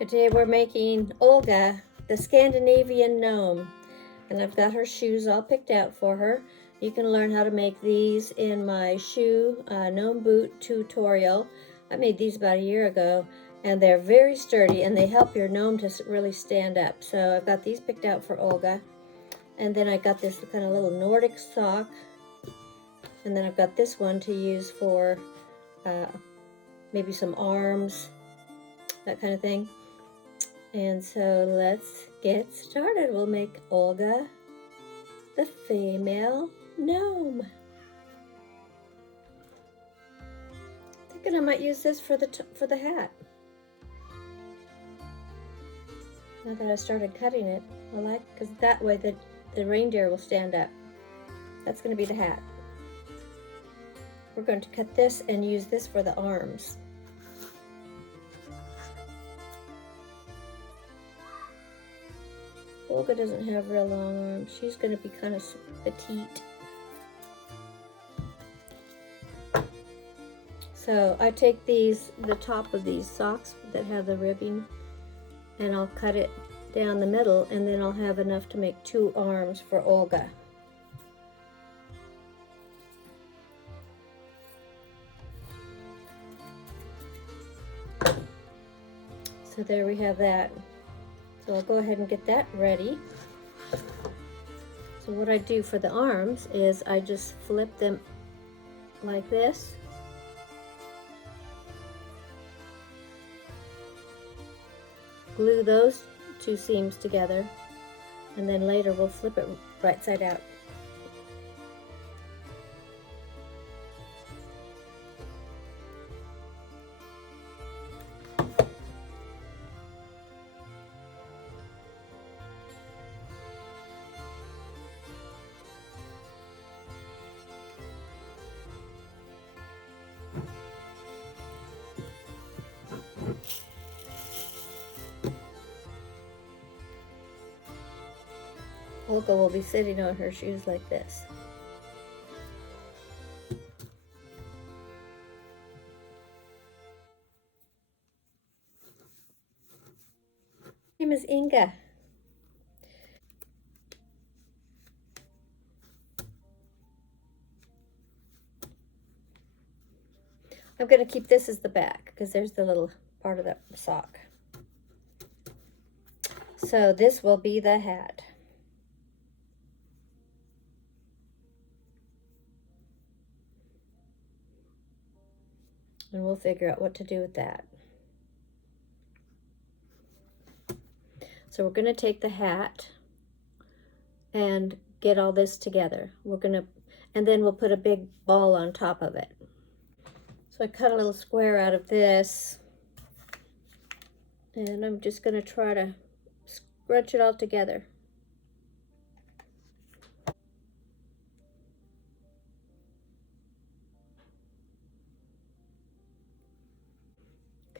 Today we're making Olga, the Scandinavian gnome, and I've got her shoes all picked out for her. You can learn how to make these in my shoe gnome boot tutorial. I made these about a year ago, and they're very sturdy and they help your gnome to really stand up. So I've got these picked out for Olga, and then I got this kind of little Nordic sock, and then I've got this one to use for maybe some arms, that kind of thing. And so let's get started. We'll make Olga, the female gnome. Thinking I might use this for the hat. Now that I started cutting it, I like, because that way the reindeer will stand up. That's going to be the hat. We're going to cut this and use this for the arms. Olga doesn't have real long arms. She's going to be kind of petite. So I take the top of these socks that have the ribbing, and I'll cut it down the middle, and then I'll have enough to make 2 arms for Olga. So there we have that. So I'll go ahead and get that ready. So what I do for the arms is I just flip them like this. Glue those 2 seams together, and then later we'll flip it right side out. Olga will be sitting on her shoes like this. Her name is Inga. I'm going to keep this as the back because there's the little part of the sock. So this will be the hat. And we'll figure out what to do with that. So we're going to take the hat and get all this together. And then we'll put a big ball on top of it. So I cut a little square out of this, and I'm just going to try to scrunch it all together.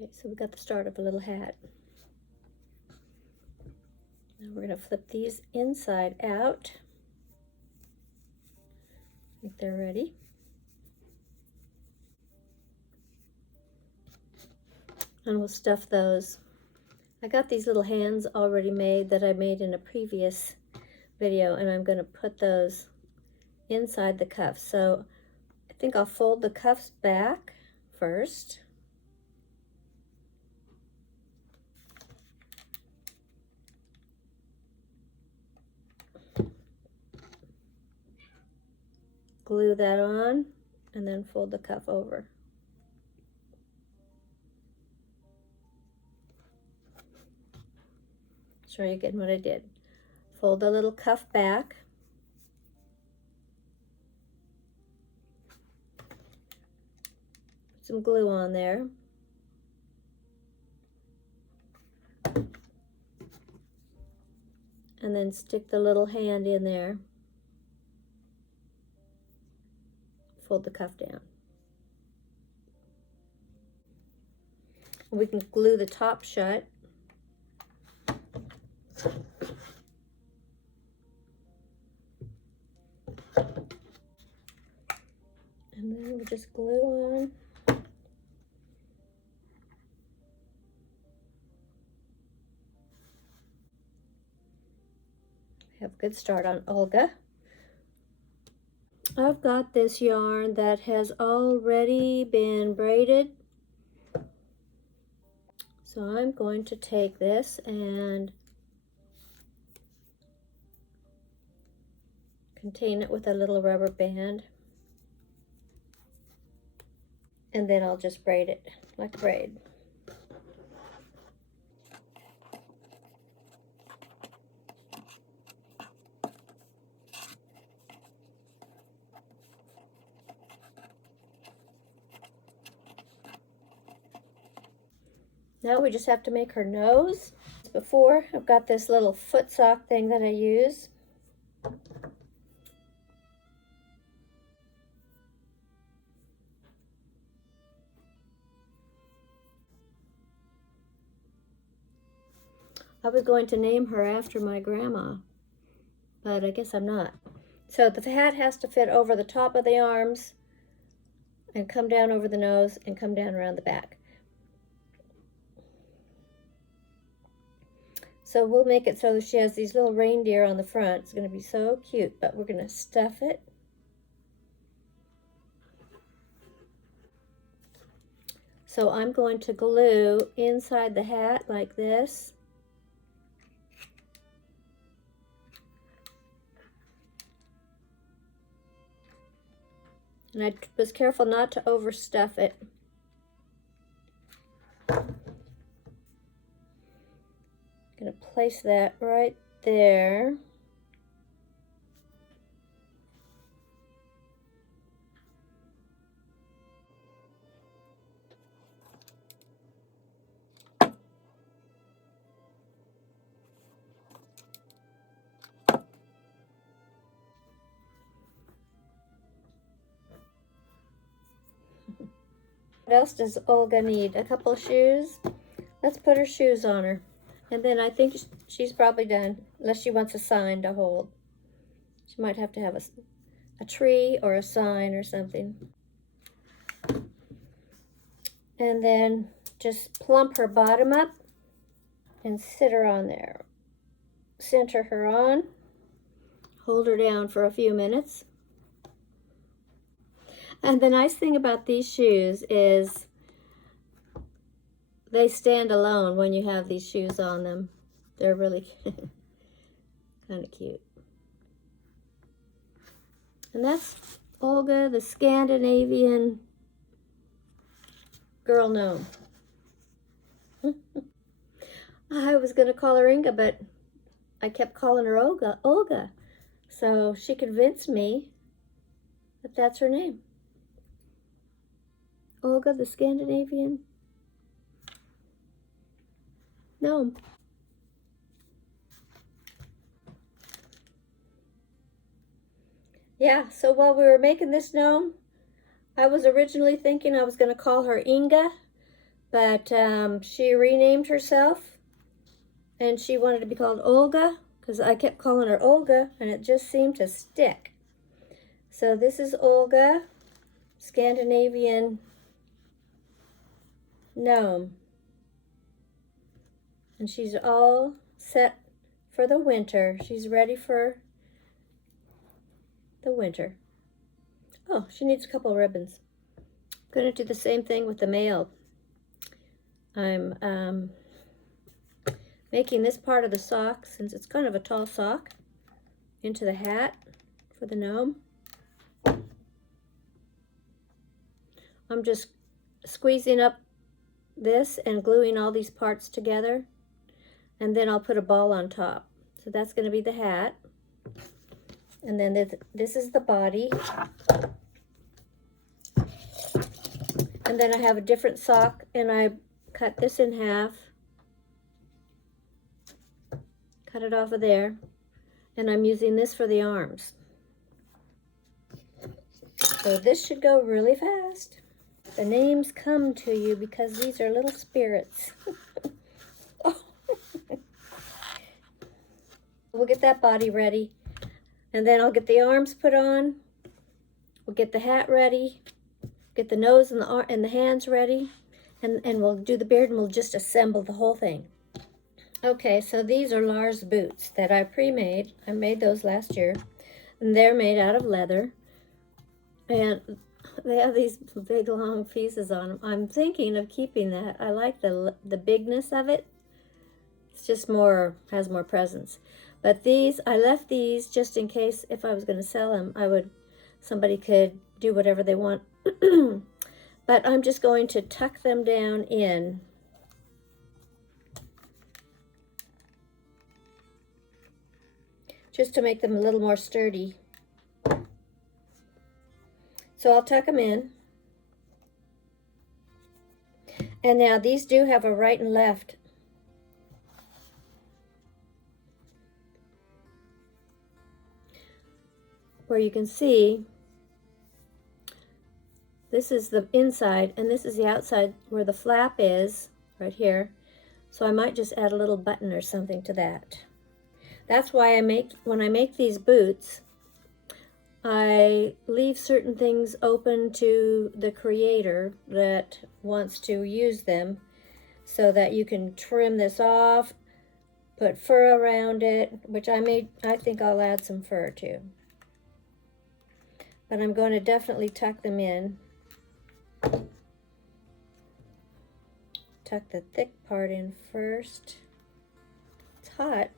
Okay, so we got the start of a little hat. Now we're going to flip these inside out. I think they're ready. And we'll stuff those. I got these little hands already made that I made in a previous video, and I'm going to put those inside the cuffs. So I think I'll fold the cuffs back first. Glue that on, and then fold the cuff over. Show you again what I did. Fold the little cuff back. Put some glue on there. And then stick the little hand in there. Fold the cuff down. We can glue the top shut. And then we'll just glue on have a good start on Olga. I've got this yarn that has already been braided. So I'm going to take this and contain it with a little rubber band. And then I'll just braid it like a braid. Now we just have to make her nose. Before, I've got this little foot sock thing that I use. I was going to name her after my grandma, but I guess I'm not. So the hat has to fit over the top of the arms and come down over the nose and come down around the back. So we'll make it so she has these little reindeer on the front. It's going to be so cute, but we're going to stuff it. So I'm going to glue inside the hat like this. And I was careful not to overstuff it. I'm going to place that right there. What else does Olga need? A couple of shoes? Let's put her shoes on her. And then I think she's probably done, unless she wants a sign to hold. She might have to have a tree or a sign or something. And then just plump her bottom up and sit her on there. Center her on. Hold her down for a few minutes. And the nice thing about these shoes is they stand alone when you have these shoes on them. They're really kind of cute. And that's Olga, the Scandinavian girl gnome. I was going to call her Inga, but I kept calling her Olga. So she convinced me that that's her name. Olga, the Scandinavian gnome. Yeah, so while we were making this gnome, I was originally thinking I was going to call her Inga, but she renamed herself and she wanted to be called Olga because I kept calling her Olga and it just seemed to stick. So this is Olga, Scandinavian gnome. And she's all set for the winter. She's ready for the winter. Oh, she needs a couple of ribbons. I'm going to do the same thing with the male. I'm making this part of the sock, since it's kind of a tall sock, into the hat for the gnome. I'm just squeezing up this and gluing all these parts together, and then I'll put a ball on top. So that's going to be the hat. And then this is the body. And then I have a different sock, and I cut this in half. Cut it off of there. And I'm using this for the arms. So this should go really fast. The names come to you because these are little spirits. Oh. We'll get that body ready. And then I'll get the arms put on. We'll get the hat ready. Get the nose and the hands ready. And we'll do the beard and we'll just assemble the whole thing. Okay, so these are Lars boots that I pre-made. I made those last year, and they're made out of leather, and they have these big long pieces on them. I'm thinking of keeping that. I like the bigness of it. It's just more, has more presence. But these, I left these just in case if I was going to sell them, somebody could do whatever they want. But I'm just going to tuck them down in. Just to make them a little more sturdy. So I'll tuck them in. And now these do have a right and left. Where you can see, this is the inside and this is the outside where the flap is, right here. So I might just add a little button or something to that. That's why when I make these boots, I leave certain things open to the creator that wants to use them, so that you can trim this off, put fur around it, which I think I'll add some fur too. But I'm going to definitely tuck them in. Tuck the thick part in first. It's hot.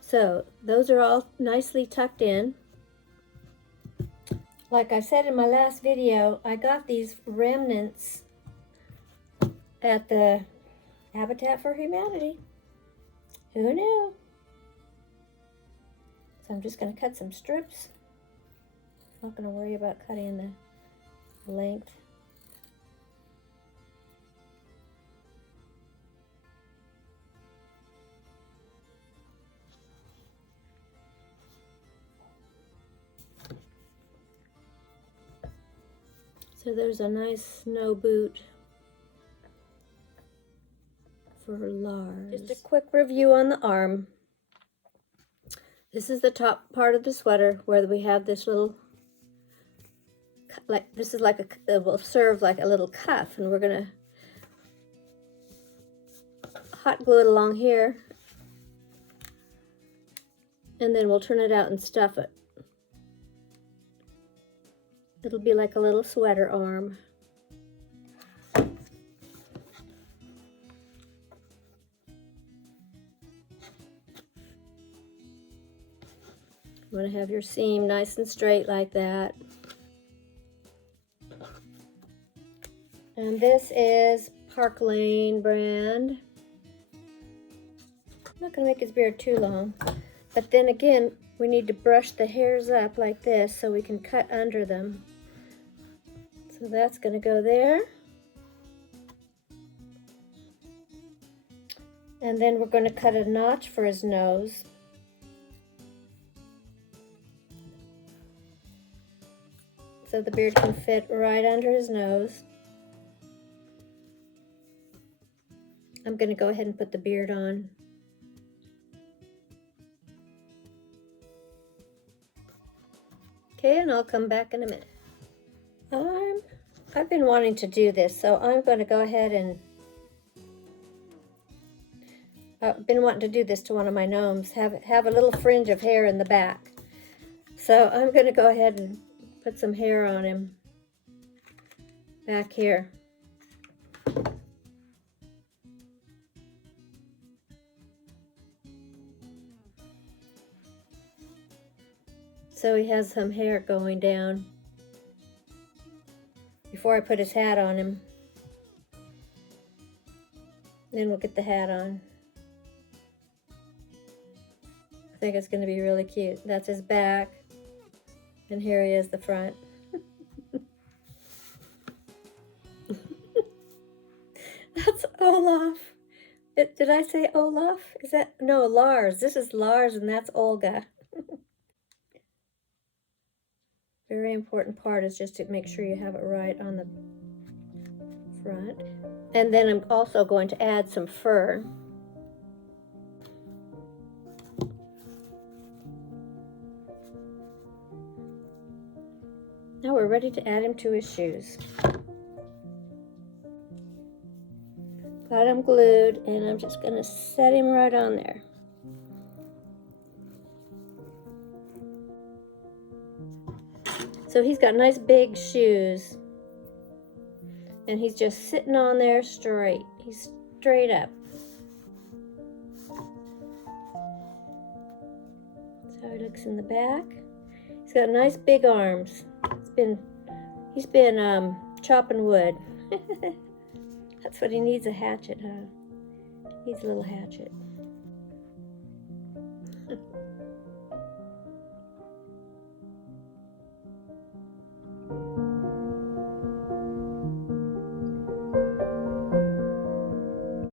So those are all nicely tucked in. Like I said in my last video, I got these remnants at the Habitat for Humanity. Who knew? So I'm just going to cut some strips. I'm not going to worry about cutting the length. So there's a nice snow boot for Lars. Just a quick review on the arm. This is the top part of the sweater where we have this little, this is like it will serve like a little cuff, and we're gonna hot glue it along here, and then we'll turn it out and stuff it. It'll be like a little sweater arm. You want to have your seam nice and straight like that. And this is Park Lane brand. I'm not going to make his beard too long. But then again, we need to brush the hairs up like this so we can cut under them. So that's going to go there. And then we're going to cut a notch for his nose. So the beard can fit right under his nose. I'm going to go ahead and put the beard on. Okay, and I'll come back in a minute. I've been wanting to do this, so I'm going to go ahead and I've been wanting to do this to one of my gnomes, have a little fringe of hair in the back. So I'm going to go ahead and put some hair on him back here. So he has some hair going down before I put his hat on him. Then we'll get the hat on. I think it's going to be really cute. That's his back. And here he is, the front. That's Olaf. Did I say Olaf? Is that? No, Lars. This is Lars and that's Olga. Very important part is just to make sure you have it right on the front. And then I'm also going to add some fur. Now we're ready to add him to his shoes. Got him glued, and I'm just going to set him right on there. So he's got nice big shoes, and he's just sitting on there straight. He's straight up. That's how he looks in the back. He's got nice big arms. He's been chopping wood. That's what he needs, a hatchet, huh? He needs a little hatchet.